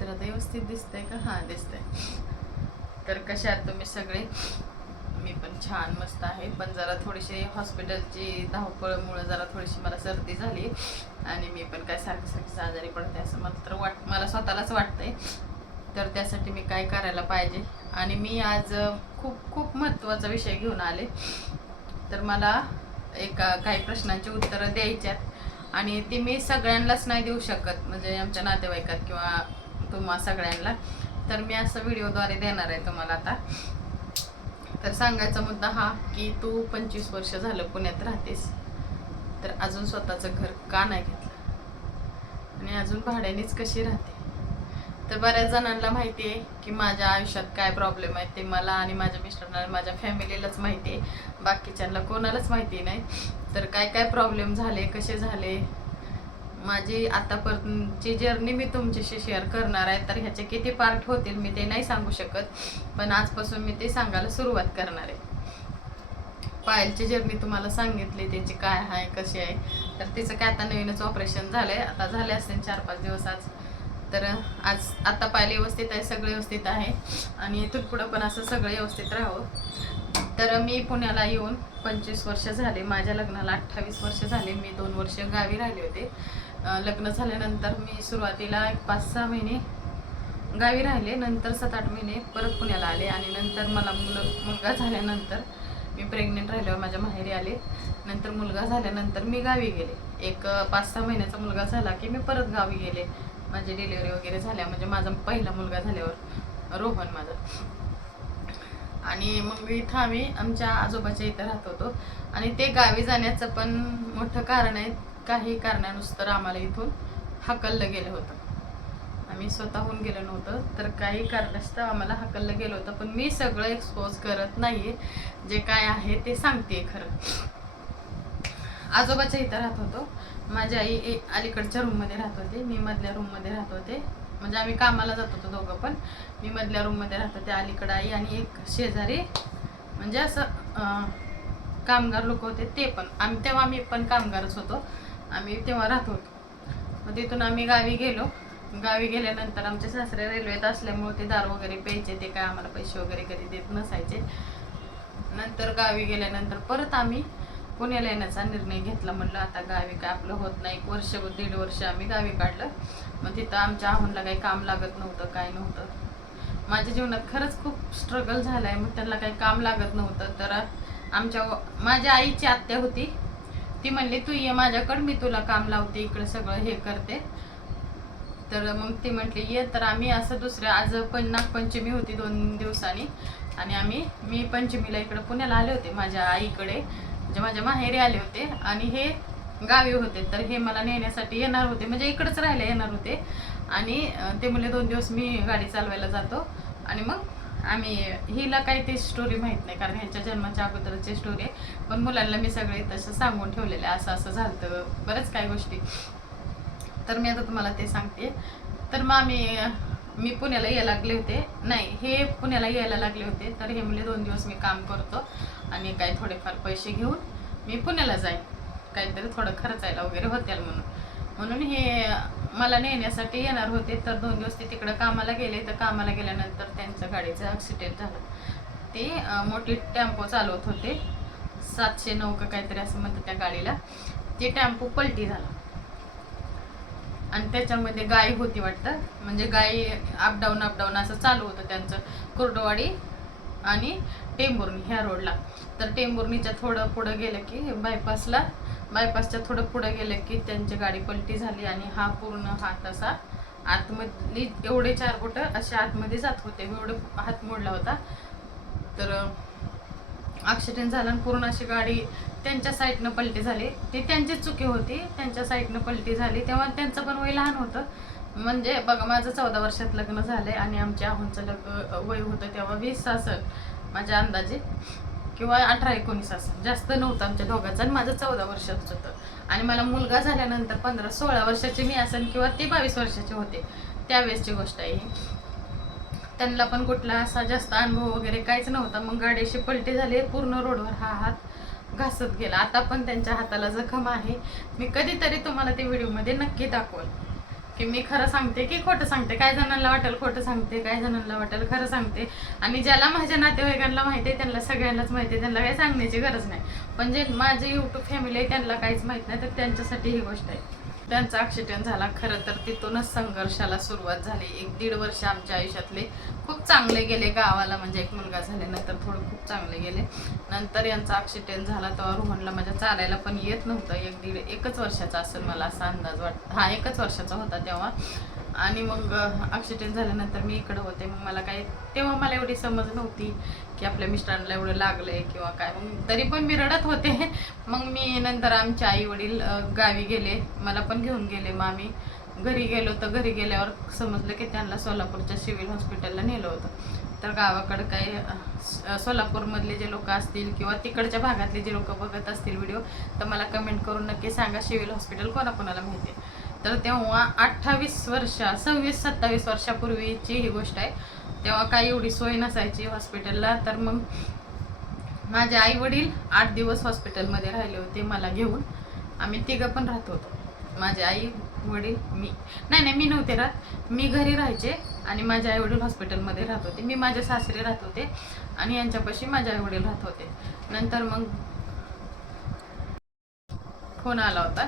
तर आता व्यवस्थित दिसतंय का? हां दिसतंय. तर कशा आहात तुम्ही सगळे? मी पण छान मस्त आहे, पण जरा थोडीशी हॉस्पिटलची धावपळमुळे जरा थोडीशी मला सर्दी झाली आणि मी पण काय सारखं सारखं आजारी पडते असं मला तर मला स्वतःलाच वाटतंय. तर त्यासाठी मी काय करायला पाहिजे, आणि मी आज खूप खूप महत्त्वाचा विषय घेऊन आले. तर मला काही प्रश्नांची उत्तरं द्यायच्यात आणि ती मी सगळ्यांनाच नाही देऊ शकत, म्हणजे आमच्या नातेवाईकात किंवा तुम्हा सगळ्यांना. तर मी असं व्हिडिओद्वारे देणार आहे तुम्हाला आता. तर सांगायचा मुद्दा हा की तू 25 वर्ष झालं पुण्यात राहतेस, तर अजून स्वतःचं घर का नाही घेतलं आणि अजून भाड्यानेच कशी राहते? तर बऱ्याच जणांना माहिती आहे की माझ्या आयुष्यात काय प्रॉब्लेम आहेत ते मला आणि माझ्या मिस्टरांना, माझ्या फॅमिलीलाच माहिती आहे, बाकीच्यांना कोणालाच माहिती नाही. तर काय काय प्रॉब्लेम झाले, कसे झाले, माझी आतापर्यंतची जर्नी मी तुमच्याशी शेअर करणार आहे. तर ह्याचे किती पार्ट होतील मी ते नाही सांगू शकत, पण आजपासून मी ते सांगायला सुरुवात करणार आहे. पायलची जर्नी तुम्हाला सांगितली, त्याची काय आहे कशी आहे. तर तिचं काय आता नवीनच ऑपरेशन झालंय, आता झाले असेल 4-5 दिवस आज. तर आज आता पायल व्यवस्थित आहे, सगळं व्यवस्थित आहे आणि इथून पुढं पण असं सगळं व्यवस्थित राहावं. तर मी पुण्याला येऊन 25 वर्ष झाले, माझ्या लग्नाला 28 वर्ष झाले. मी 2 वर्ष गावी राहिले होते. लग्न झाल्यानंतर मी सुरुवातीला 5-6 महिने गावी राहिले, नंतर 7-8 महिने परत पुण्याला आले आणि नंतर मला मुलगा झाल्यानंतर मी प्रेग्नेंट राहिल्यावर माझ्या माहेरी आले. नंतर मुलगा झाल्यानंतर मी गावी गेले. एक 5-6 महिन्याचा मुलगा झाला की मी परत गावी गेले, माझी डिलिव्हरी वगैरे झाल्या, म्हणजे माझा पहिला मुलगा झाल्यावर, रोहन माझा. आणि मग इथं आम्ही आमच्या आजोबाच्या इथं राहत होतो आणि ते गावी जाण्याचं पण मोठं कारण आहे. काही कारणानुसार आम्हाला इथून हाकललं गेलं होतं. आम्ही स्वतःहून गेलो नव्हतं, तर काही कारणास्तव आम्हाला हाकललं गेलं होतं. पण मी सगळं एक्सपोज करत नाहीये, जे काय आहे ते सांगते खरं. आजोबाच्या इथं राहत होतो. माझी आई अलीकडच्या रूममध्ये राहत होते, मी मधल्या रूममध्ये राहत होते. म्हणजे आम्ही कामाला जात होतो दोघं पण. मी मधल्या रूममध्ये राहत होते, अलीकडं आई आणि एक शेजारी, म्हणजे असं कामगार लोक होते ते पण. तेव्हा आम्ही पण कामगारच होतो, आम्ही तेव्हा राहत होतो. मग तिथून आम्ही गावी गेलो. गावी गेल्यानंतर आमचे सासरे रेल्वेत असल्यामुळे ते दारू वगैरे प्यायचे, ते काय आम्हाला पैसे वगैरे कधी देत नसायचे. नंतर गावी गेल्यानंतर परत आम्ही पुण्याला येण्याचा निर्णय घेतला. म्हणलं आता गावी काय आपलं होत नाही. 1-1.5 वर्ष आम्ही गावी काढलं. मग तिथं आमच्या आहोंला काही काम लागत नव्हतं, काय नव्हतं. माझ्या जीवनात खरंच खूप स्ट्रगल झालं आहे. मग त्यांना काही काम लागत नव्हतं, तर माझ्या आईची आत्या होती, ती म्हणली तू ये माझ्याकडं, मी तुला काम लावते, इकडे सगळं हे करते. तर मग ती म्हटली ये. तर आम्ही असं आज नागपंचमी होती 2 दिवसांनी, आणि मी पंचमीला इकडं पुण्याला आले होते माझ्या आईकडे, म्हणजे माझ्या माहेरी आले होते आणि हे गावी होते. तर हे मला नेण्यासाठी येणार होते, म्हणजे इकडंच राहायला येणार होते. आणि ते म्हणले 2 दिवस मी गाडी चालवायला जातो. आणि मग आम्ही, हिला काही ती स्टोरी माहीत नाही कारण ह्यांच्या जन्माच्या अगोदरची स्टोरी आहे, पण मुलांना मी सगळे तसं सांगून ठेवलेलं आहे, असं असं झालं बरंच काही गोष्टी. तर मी आता तुम्हाला ते सांगते. तर मग मी पुण्याला यायला लागले होते, नाही हे पुण्याला यायला लागले होते. तर हे म्हणले 2 दिवस मी काम करतो आणि काही थोडेफार पैसे घेऊन मी पुण्याला जाईन, काहीतरी थोडं खर्चायला वगैरे होतील म्हणून हे मला नेण्यासाठी येणार होते. तर 2 दिवस ते तिकडं कामाला गेले. तर कामाला गेल्यानंतर त्यांच्या गाडीचं ॲक्सिडेंट झालं. ते मोठी टेम्पो चालवत होते, 709 का काहीतरी असं म्हणतात त्या गाडीला. ते टेम्पो पलटी झाला आणि त्याच्यामध्ये गाय होती वाटतं, म्हणजे गाय अपडाऊन असं चालू होतं त्यांचं, कुर्डवाडी आणि टेंभुर्णी ह्या रोडला. तर टेंभुर्णीच्या थोडं पुढं गेलं की बायपासच्या थोडं पुढं गेलं की त्यांची गाडी पलटी झाली आणि हा पूर्ण हात असा आतमधली, एवढे 4 बोटं असे आतमध्ये जात होते, एवढं हात मोडला होता. तर ॲक्सिडेंट झाला आणि पूर्ण अशी गाडी त्यांच्या साईडनं पलटी झाली. ती त्यांची चुकी होती, त्यांच्या साईडनं पलटी झाली. तेव्हा त्यांचं पण वय लहान होतं, म्हणजे बघा माझं 14 वर्षात लग्न झालंय आणि आमच्या आहोंचं वय होतं तेव्हा 20 असेल माझ्या अंदाजे, किंवा 18-19 असेल, जास्त नव्हतं आमच्या दोघांचं. आणि माझं 14 वर्षाचं होतं आणि मला मुलगा झाल्यानंतर 15-16 वर्षाची मी असेल, किंवा ते 22 वर्षाचे होते, त्यावेळेसची गोष्ट आहे. त्यांना पण कुठला असा जास्त अनुभव वगैरे काहीच नव्हता. मग गाडी अशी पलटी झाली, पूर्ण रोडवर हा हात घासत गेला. आता पण त्यांच्या हाताला जखम आहे. मी कधीतरी तुम्हाला ते व्हिडिओमध्ये नक्की दाखवल की मी खरं सांगते की खोटं सांगते. काही जणांना वाटेल खोटं सांगते, काही जणांना वाटेल खरं सांगते. आणि ज्याला माझ्या नातेवाईकांना माहिती आहे त्यांना सगळ्यांनाच माहिती आहे, त्यांना काही सांगण्याची गरज नाही. पण जे माझे यूट्यूब फॅमिली आहे त्यांना काहीच माहीत नाही, तर त्यांच्यासाठी ही गोष्ट आहे. त्यांचा ॲक्सिडेंट झाला. खरं तर तिथूनच संघर्षाला सुरुवात झाली. 1-1.5 वर्ष आमच्या आयुष्यातले खूप चांगले गेले. गावाला म्हणजे एक मुलगा झाल्यानंतर थोडं खूप चांगले गेले. नंतर यांचा ॲक्सिडेंट झाला तेव्हा रोहनला माझ्या चालायला पण येत नव्हतं. 1-1.5 वर्षाचा असेल मला असा अंदाज वाटतं. हा 1 वर्षाचा होता तेव्हा. आणि मग ॲक्सिडेंट झाल्यानंतर मी इकडं होते. मग मला काही तेव्हा मला एवढी समज नव्हती की आपल्या मिस्टरांना एवढं लागलंय किंवा काय. मग तरी पण मी रडत होते. मग मी नंतर आमचे आई वडील गावी गेले, मला पण घेऊन गेले. मग आम्ही घरी गेलो, तर घरी गेल्यावर समजलं की त्यांना सोलापूरच्या सिव्हिल हॉस्पिटलला नेलं होतं. तर गावाकडं काही सोलापूरमधले जे लोक असतील किंवा तिकडच्या भागातले जे लोक बघत असतील व्हिडिओ, तर मला कमेंट करून नक्की सांगा सिव्हिल हॉस्पिटल कोणाकोणाला माहिती आहे. तर तेव्हा 26-27 वर्षापूर्वीची ही गोष्ट आहे. तेव्हा काही एवढी सोय नसायची हॉस्पिटलला. तर मग माझे आई वडील 8 दिवस हॉस्पिटलमध्ये राहिले होते मला घेऊन. आम्ही तिघं पण राहत होतो, माझे आई वडील मी. नाही मी नव्हते राहत, मी घरी राहायचे आणि माझे आई वडील हॉस्पिटलमध्ये राहत होते. मी माझ्या सासरी राहत होते आणि यांच्यापाशी माझे आई वडील राहत होते. नंतर मग फोन आला होता.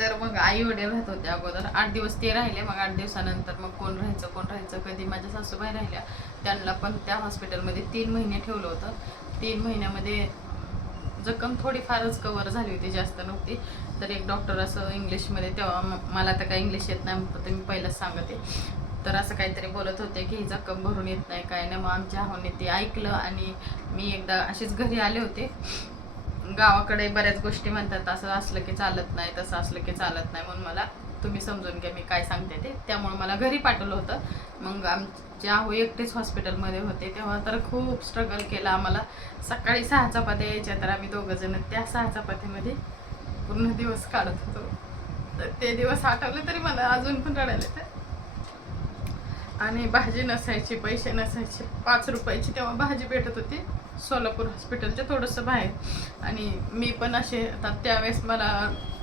तर मग आई वडील राहत होते अगोदर. 8 दिवस ते राहिले. मग 8 दिवसानंतर मग कोण राहायचं. कधी माझ्या सासूबाई राहिल्या, त्यांना पण त्या हॉस्पिटलमध्ये 3 महिने ठेवलं होतं. 3 महिन्यामध्ये जखम थोडीफारच कव्हर झाली होती, जास्त नव्हती. तर एक डॉक्टर असं इंग्लिशमध्ये, तेव्हा मला तर काही इंग्लिश येत नाही, तर मी पहिलंच सांगते. तर असं काहीतरी बोलत होते की ही जखम भरून येत नाही काय नाही. मग आमच्या भावाने ते ऐकलं आणि मी एकदा अशीच घरी आले होते. गावाकडे बऱ्याच गोष्टी म्हणतात, असं असलं की चालत नाही, तसं असलं की चालत नाही. म्हणून मला तुम्ही समजून घ्या मी काय सांगते ते. त्यामुळे मला घरी पाठवलं होतं. मग आमचे आहो एकटेच हॉस्पिटलमध्ये होते. तेव्हा तर खूप स्ट्रगल केला आम्हाला. सकाळी 6 चपात्या यायच्या, तर आम्ही दोघंजण त्या 6 चपात्यामध्ये पूर्ण दिवस काढत होतो. तर ते दिवस आठवले तरी मला अजून पण रडायला येतं. आणि भाजी नसायची, पैसे नसायचे. 5 रुपयाची तेव्हा भाजी भेटत होती सोलापूर हॉस्पिटलच्या थोडंसं बाहेर. आणि मी पण असे, आता त्यावेळेस मला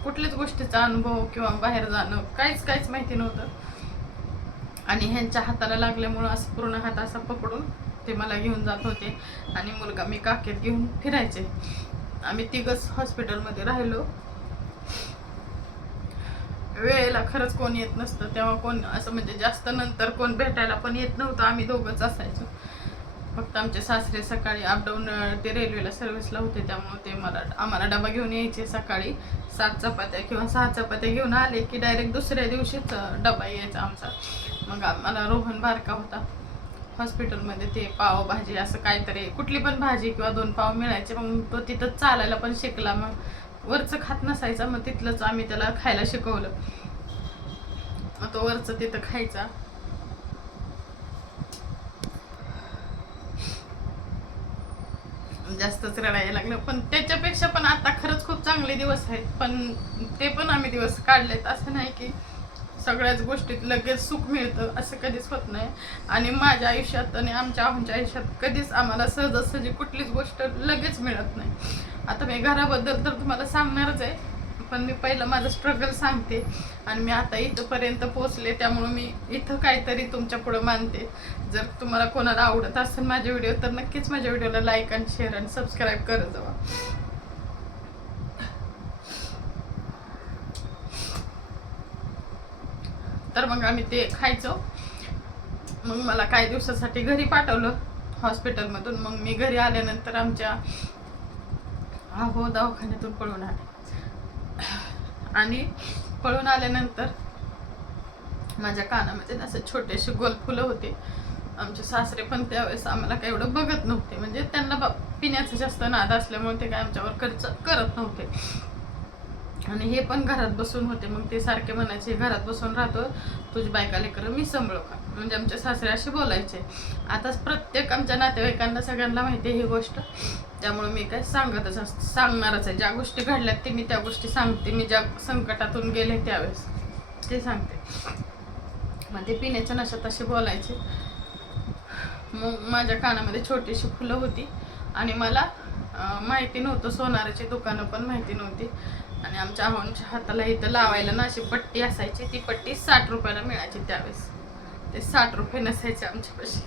कुठल्याच गोष्टीचा अनुभव किंवा बाहेर जाणं काहीच माहिती नव्हतं. आणि ह्यांच्या हाताला लागल्यामुळं असं पूर्ण हात असा पकडून ते मला घेऊन जात होते आणि मुलगा मी काकेत घेऊन फिरायचे. आम्ही तिघंच हॉस्पिटलमध्ये राहिलो. वेळेला खरंच कोण येत नसतं तेव्हा, कोण असं म्हणजे जास्त नंतर कोण भेटायला पण येत नव्हतं. आम्ही दोघंच असायचो. फक्त आमचे सासरे सकाळी अपडाऊन ते रेल्वेला सर्व्हिसला होते, त्यामुळे ते आम्हाला डबा घेऊन यायचे. सकाळी 7 चपात्या किंवा 6 चपात्या घेऊन आले की डायरेक्ट दुसऱ्या दिवशीच डबा यायचा आमचा. मग आम्हाला रोहन बारका होता. हॉस्पिटलमध्ये ते पावभाजी असं काहीतरी, कुठली पण भाजी किंवा 2 पाव मिळायचे. मग तो तिथं चालायला पण शिकला. मग वरचं खात नसायचा, मग तिथलंच आम्ही त्याला खायला शिकवलं. मग तो वरचं तिथं खायचा. जास्तच रडायला लागलं. पण त्याच्यापेक्षा पण आता खरंच खूप चांगले दिवस आहेत. पण ते पण आम्ही दिवस काढलेत. असं नाही की सगळ्याच गोष्टीत लगेच सुख मिळतं, असं कधीच होत नाही. आणि माझ्या आयुष्यात आणि आमच्या आयुष्यात कधीच आम्हाला सहजासहजी कुठलीच गोष्ट लगेच मिळत नाही. आता मी घराबद्दल तर तुम्हाला सांगणारच आहे, पण मी पहिलं माझं स्ट्रगल सांगते. आणि मी आता इथंपर्यंत पोचले, त्यामुळे मी इथं काहीतरी तुमच्या पुढं मानते. जर तुम्हाला कोणाला आवडत असेल माझे व्हिडिओ, तर नक्कीच माझ्या व्हिडिओला लाईक आणि शेअर आणि सबस्क्राईब करत जावा. तर मग आम्ही ते खायचो. मग मला काही दिवसासाठी घरी पाठवलं हॉस्पिटलमधून. मग मी घरी आल्यानंतर आमच्या दवाखान्यातून पळून आले. आणि पळून आल्यानंतर माझ्या कानामध्ये असे छोटेसे गोल फुलं होते. आमचे सासरे पण त्यावेळेस आम्हाला काही एवढं बघत नव्हते, म्हणजे त्यांना पिण्याचा जास्त नाद असल्यामुळे ते काय आमच्यावर करत नव्हते. आणि हे पण घरात बसून होते. मग ते सारखे म्हणायचे घरात बसून राहतो, तुझी बायका लेकरं मी सांभाळू का, म्हणजे आमचे सासरे असे बोलायचे. आता प्रत्येक आमच्या नातेवाईकांना सगळ्यांना माहिती आहे ही गोष्ट, त्यामुळे मी काय सांगणारच आहे. ज्या गोष्टी घडल्यात ते मी त्या गोष्टी सांगते. मी ज्या संकटातून गेले त्यावेळेस ते सांगते. मग ते पिण्याच्या नशात असे बोलायचे. मग माझ्या कानामध्ये छोटीशी फुलं होती आणि मला माहिती नव्हतं, सोनाराची दुकानं पण माहिती नव्हती. आणि आमच्या आहोंच्या हाताला इथं लावायला ना अशी पट्टी असायची, ती पट्टी 60 रुपयाला मिळायची त्यावेळेस. ते 60 रुपये नसायचे आमच्यापाशी.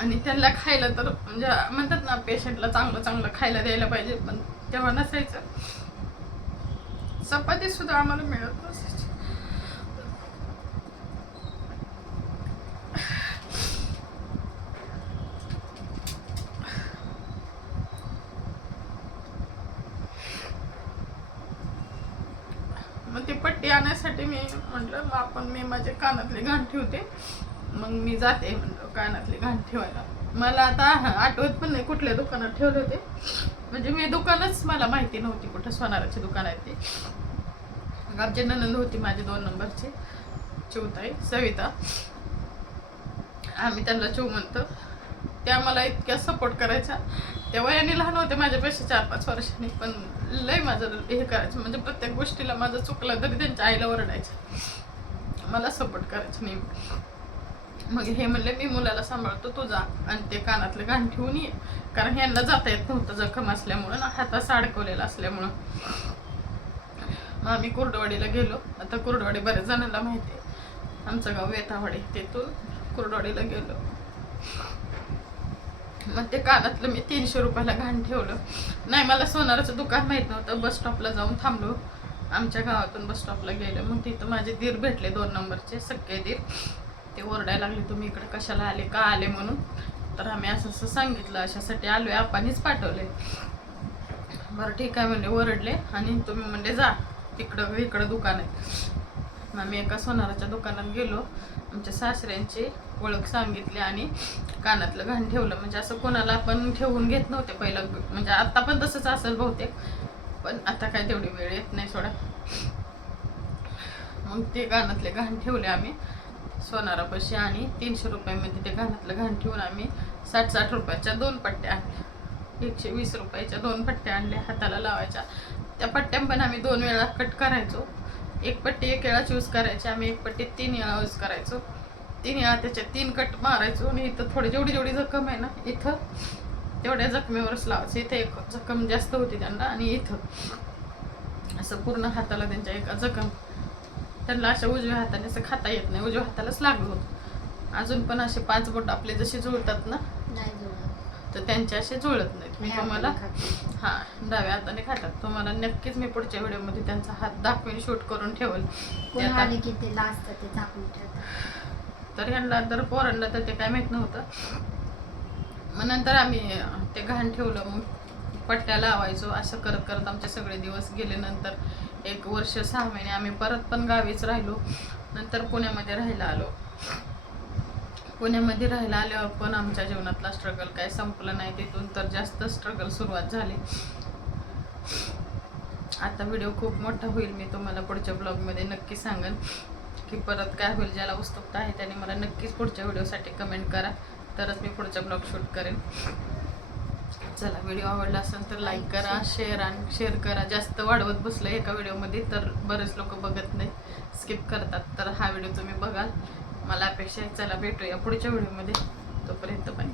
आणि त्यांना खायला तर म्हणजे म्हणतात ना, पेशंटला चांगलं चांगलं खायला द्यायला पाहिजे, पण तेव्हा नसायचं. चपाती सुद्धा आम्हाला मिळत नसायची. मग ती पट्टी आणण्यासाठी मी म्हटलं मी माझे कानातले घाण ठेवते, मग मी जाते म्हणलं कानातले घाण ठेवायला. मला आता आठवत पण नाही कुठल्या दुकानात ठेवले होते, म्हणजे मी दुकानच मला माहिती नव्हती कुठं सोनाराची दुकान आहे ती. आमची ननंद होती माझी 2 नंबरची, चिवताई सविता, आम्ही त्यांना चिव म्हणतो. त्या मला इतक्या सपोर्ट करायच्या. त्या वयाने लहान होते माझ्यापेक्षा 4-5 वर्षांनी, पण लय माझं हे करायचं, म्हणजे प्रत्येक गोष्टीला माझं चुकलं तरी त्यांच्या आईला ओरडायचं, मला सपोर्ट करायचं नेहमी. मग हे म्हणले मी मुलाला सांभाळतो, तू जा आणि ते कानातले घाण ठेवून ये, कारण ह्यांना जाता येत नव्हतं जखम असल्यामुळं ना, हातात अडकवलेला असल्यामुळं. मग आम्ही कुर्डवाडीला गेलो. आता कुर्डवाडी बऱ्याच जणांना माहिती आहे, आमचं गाव वेतावाडी, तिथून कुर्डवाडीला गेलो. मग ते कानातलं मी 300 रुपयाला घाण ठेवलं. नाही, मला सोनाराचं दुकान माहीत नव्हतं. बस स्टॉपला जाऊन थांबलो, आमच्या गावातून बस स्टॉपला गेलं. मग तिथं माझे दीर भेटले, 2 नंबरचे सख्खे दीर. ते ओरडायला लागले, तुम्ही इकडे कशाला आले, का आले म्हणून. तर आम्ही असं असं सांगितलं, अशासाठी आलोय, आपणच पाठवले. बरं ठीक आहे म्हणले, ओरडले. आणि तुम्ही म्हणले जा इकडं दुकान आहे. मग मी एका सोनाराच्या दुकानात गेलो, आमच्या सासऱ्यांची ओळख सांगितली आणि कानातलं घाण ठेवलं. म्हणजे असं कोणाला आपण ठेवून घेत नव्हते पहिलं, म्हणजे आता पण तसंच असेल बहुतेक, पण आता काय तेवढी वेळ येत नाही सोडा. मग ते कानातले घाण ठेवले आम्ही सोनारापाशी, आणि 300 रुपयामध्ये ते कानातलं घाण ठेवून आम्ही 60-60 रुपयाच्या 2 पट्ट्या आणल्या. 120 रुपयाच्या 2 पट्ट्या आणल्या हाताला लावायच्या. त्या पट्ट्या पण आम्ही 2 वेळा कट करायचो. एक पट्टी 1 वेळाच यूज करायची, आम्ही एक पट्टी 3 वेळा यूज करायचो. 3 वेळा त्याच्या 3 कट मारायचो. आणि इथं थोडी जेवढी जखम आहे ना, इथं तेवढ्या जखमेवरच लावायचं. इथे एक जखम जास्त होती त्यांना, आणि इथं असं पूर्ण हाताला त्यांच्या एका जखम. त्यांना अशा उजव्या हाताने असं खाता येत नाही, उजव्या हातालाच लागलं होतं. अजून पण असे 5 बोट आपले जसे जुळतात ना, तर त्यांचे असे जुळत नाहीत. मी तुम्हाला डाव्या हाताने खातात. तुम्हाला नक्कीच मी पुढच्या व्हिडिओमध्ये त्यांचा हात दाखवेन, शूट करून ठेवल. तर ह्यांना तर पोरांना तर ते काय माहित नव्हतं. मग नंतर आम्ही ते घाण ठेवलं, मग पट्ट्या लावायचो. असं करत करत आमचे सगळे दिवस गेले. नंतर 1 वर्ष 6 महिने आम्ही परत पण गावीच राहिलो. नंतर पुण्यामध्ये राहायला आलो. पुण्यामध्ये राहायला आल्यावर पण आमच्या जीवनातला स्ट्रगल काय संपलं नाही. तिथून तर जास्त स्ट्रगल सुरुवात झाली. आता व्हिडिओ खूप मोठा होईल, मी तुम्हाला पुढच्या ब्लॉगमध्ये नक्की सांगेन की परत काय होईल. ज्याला उत्सुकता आहे त्याने मला नक्कीच पुढच्या व्हिडिओसाठी कमेंट करा, तरच मी पुढचा ब्लॉग शूट करेन. चला, व्हिडिओ आवडला असेल तर लाईक करा, शेअर करा. जास्त वाढवत बसलं एका व्हिडिओमध्ये तर बरेच लोक बघत नाही, स्किप करतात. तर हा व्हिडिओ तुम्ही बघाल, मला अपेक्षा आहे. चला, भेटूया पुढच्या व्हिडिओमध्ये. तोपर्यंत बाय.